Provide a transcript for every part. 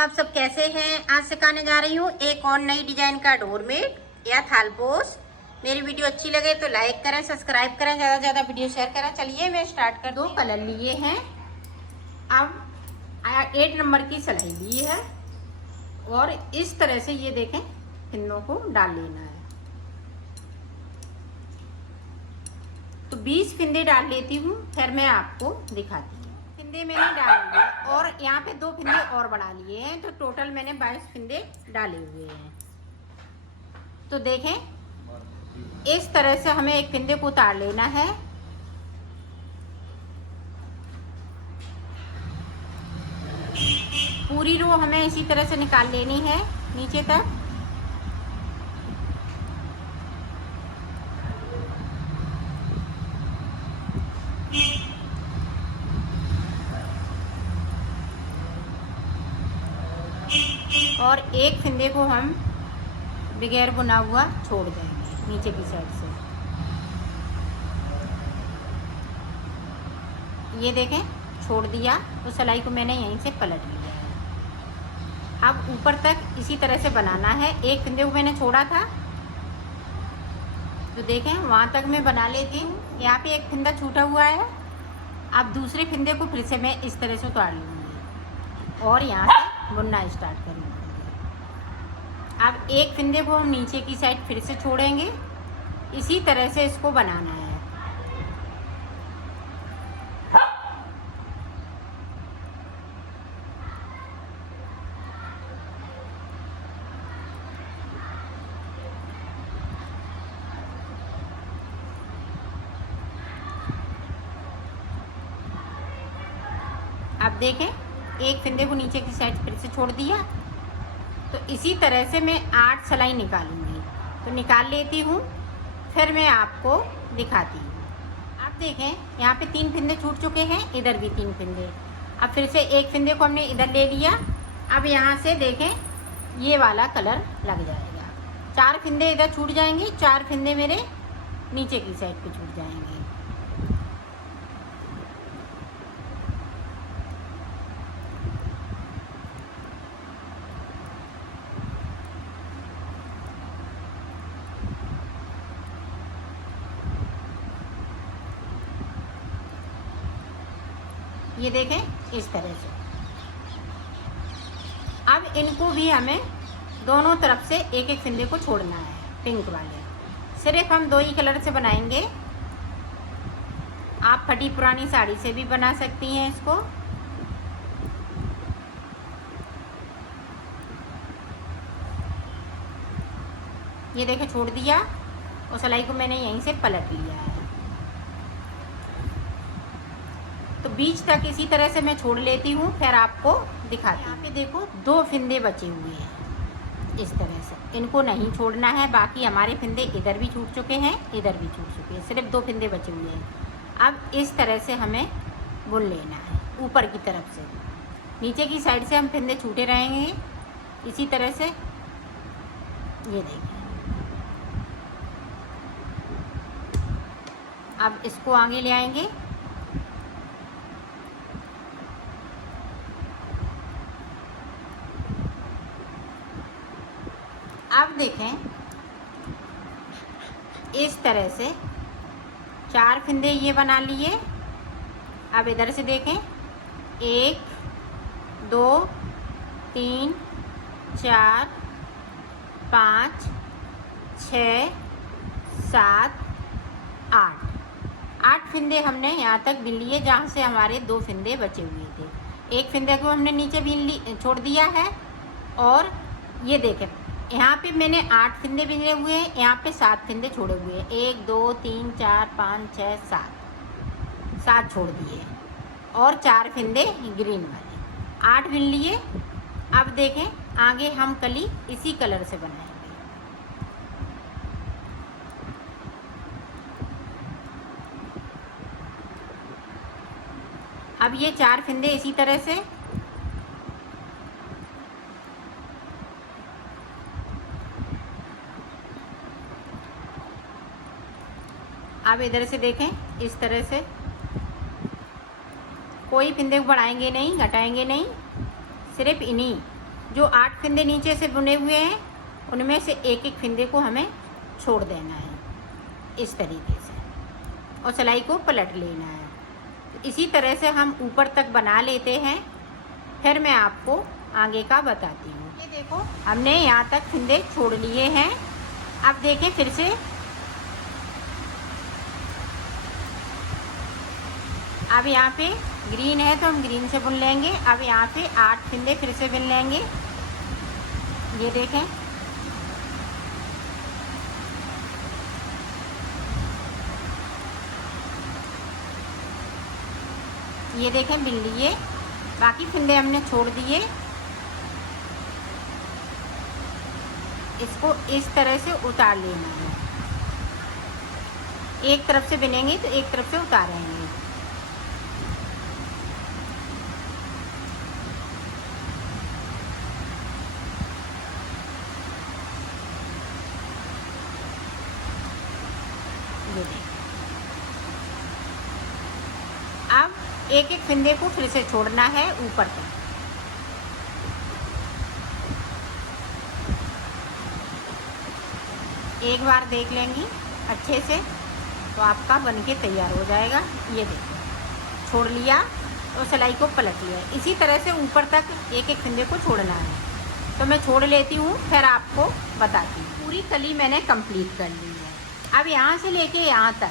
आप सब कैसे हैं। आज सिखाने जा रही हूँ एक और नई डिजाइन का डोरमेट या थालपोश। मेरी वीडियो अच्छी लगे तो लाइक करें, सब्सक्राइब करें, ज़्यादा से ज़्यादा वीडियो शेयर करें। चलिए मैं स्टार्ट कर। 2 कलर लिए हैं। अब 8 नंबर की सिलाई ली है और इस तरह से ये देखें फिंदों को डाल लेना है। तो 20 फिंदे डाल लेती हूँ, फिर मैं आपको दिखाती हूँ। फिंदे मैंने डाल लिए और यहाँ पे 2 फिंदे और बढ़ा लिए हैं, तो टोटल मैंने 22 फिंदे डाले हुए हैं। तो देखें इस तरह से हमें एक फिंदे को उतार लेना है। पूरी रो हमें इसी तरह से निकाल लेनी है नीचे तक। और एक फिंदे को हम बगैर बुना हुआ छोड़ देंगे नीचे की साइड से। ये देखें छोड़ दिया, तो सिलाई को मैंने यहीं से पलट लिया है। अब ऊपर तक इसी तरह से बनाना है। एक फिंदे को मैंने छोड़ा था, तो देखें वहाँ तक मैं बना लेती हूँ। यहाँ पे एक फिंदा छूटा हुआ है। अब दूसरे फिंदे को फिर से मैं इस तरह से उतार लूँगी और यहाँ से बुनना स्टार्ट करूँगी। अब एक फिंदे को हम नीचे की साइड फिर से छोड़ेंगे। इसी तरह से इसको बनाना है। अब देखें एक फिंदे को नीचे की साइड फिर से छोड़ दिया, तो इसी तरह से मैं 8 सिलाई निकालूंगी। तो निकाल लेती हूँ, फिर मैं आपको दिखाती हूँ। अब देखें यहाँ पे 3 फिंदे छूट चुके हैं, इधर भी 3 फिंदे। अब फिर से एक फिंदे को हमने इधर ले लिया। अब यहाँ से देखें ये वाला कलर लग जाएगा। 4 फिंदे इधर छूट जाएंगे, 4 फिंदे मेरे नीचे की साइड पे छूट जाएंगे। ये देखें इस तरह से। अब इनको भी हमें दोनों तरफ से एक एक फिंदे को छोड़ना है। पिंक वाले सिर्फ हम 2 ही कलर से बनाएंगे। आप फटी पुरानी साड़ी से भी बना सकती हैं इसको। ये देखें छोड़ दिया और सिलाई को मैंने यहीं से पलट लिया है। तो बीच तक इसी तरह से मैं छोड़ लेती हूँ, फिर आपको दिखाती हूँ। यहाँ पे देखो 2 फिंदे बचे हुए हैं इस तरह से। इनको नहीं छोड़ना है। बाकी हमारे फिंदे इधर भी छूट चुके हैं, इधर भी छूट चुके हैं। सिर्फ 2 फिंदे बचे हुए हैं। अब इस तरह से हमें बुन लेना है ऊपर की तरफ से। नीचे की साइड से हम फिंदे छूटे रहेंगे इसी तरह से। ये देखिए अब इसको आगे ले आएंगे। अब देखें इस तरह से 4 फिंदे ये बना लिए। अब इधर से देखें 1 2 3 4 5 6 7 8 फिंदे हमने यहाँ तक बिन लिए, जहाँ से हमारे 2 फिंदे बचे हुए थे। एक फिंदे को हमने नीचे छोड़ दिया है। और ये देखें यहाँ पे मैंने 8 फिंदे बिने हुए हैं, यहाँ पे 7 फिंदे छोड़े हुए हैं। 1 2 3 4 5 6 7 छोड़ दिए और 4 फिंदे ग्रीन वाले। 8 बिन लिए। अब देखें आगे हम कली इसी कलर से बनाएंगे। अब ये 4 फिंदे इसी तरह से। अब इधर से देखें इस तरह से। कोई फिंदे को बढ़ाएंगे नहीं, घटाएंगे नहीं, सिर्फ इन्हीं जो 8 फिंदे नीचे से बुने हुए हैं उनमें से एक एक फिंदे को हमें छोड़ देना है इस तरीके से, और सिलाई को पलट लेना है। तो इसी तरह से हम ऊपर तक बना लेते हैं, फिर मैं आपको आगे का बताती हूँ। ये देखो हमने यहाँ तक फिंदे छोड़ लिए हैं। अब देखें फिर से, अब यहाँ पे ग्रीन है तो हम ग्रीन से बुन लेंगे। अब यहाँ पे 8 फिंदे फिर से बुन लेंगे। ये देखें, ये देखें बिन लिए, बाकी फिंदे हमने छोड़ दिए। इसको इस तरह से उतार लेना है। एक तरफ से बिनेंगे तो एक तरफ से उतारेंगे। ये देखें, अब एक एक फिंदे को फिर से छोड़ना है ऊपर तक। एक बार देख लेंगी अच्छे से तो आपका बनके तैयार हो जाएगा। ये देखो, छोड़ लिया तो सिलाई को पलट लिया। इसी तरह से ऊपर तक एक एक फिंदे को छोड़ना है। तो मैं छोड़ लेती हूँ, फिर आपको बताती हूँ। पूरी कली मैंने कंप्लीट कर ली है। अब यहाँ से लेके यहाँ तक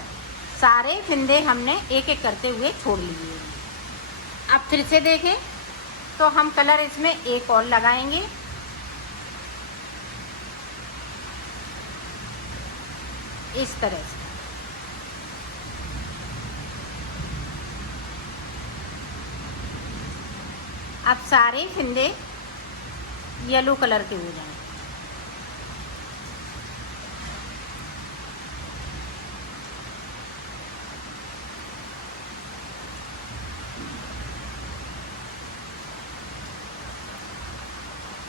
सारे फिंदे हमने एक एक करते हुए छोड़ लिए। अब फिर से देखें तो हम कलर इसमें एक और लगाएंगे। इस तरह से अब सारे फिंदे येलो कलर के हो जाएं।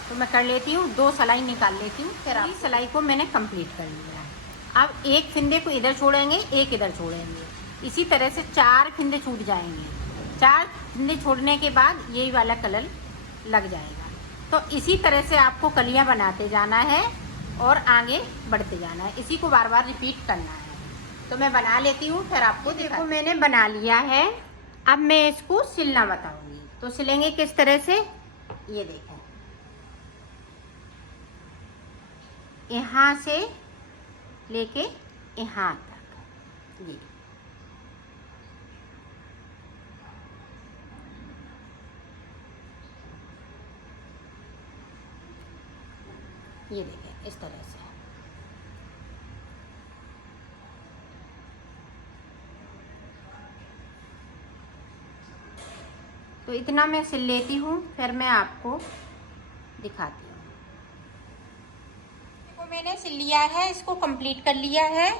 तो मैं कर लेती हूँ, 2 सिलाई निकाल लेती हूँ। फिर इस सिलाई को मैंने कंप्लीट कर लिया है। अब एक फिंदे को इधर छोड़ेंगे, एक इधर छोड़ेंगे। इसी तरह से 4 फिंदे छूट जाएंगे। 4 फिंदे छोड़ने के बाद यही वाला कलर लग जाएगा। तो इसी तरह से आपको कलियां बनाते जाना है और आगे बढ़ते जाना है। इसी को बार बार रिपीट करना है। तो मैं बना लेती हूँ, फिर आपको देखो मैंने बना लिया है। अब मैं इसको सिलना बताऊँगी। तो सिलेंगे किस तरह से, ये देखें, यहाँ से लेके यहाँ तक। ये देखें इस तरह से। तो इतना मैं सिल लेती हूँ, फिर मैं आपको दिखाती हूँ। देखो मैंने सिल लिया है, इसको कंप्लीट कर लिया है।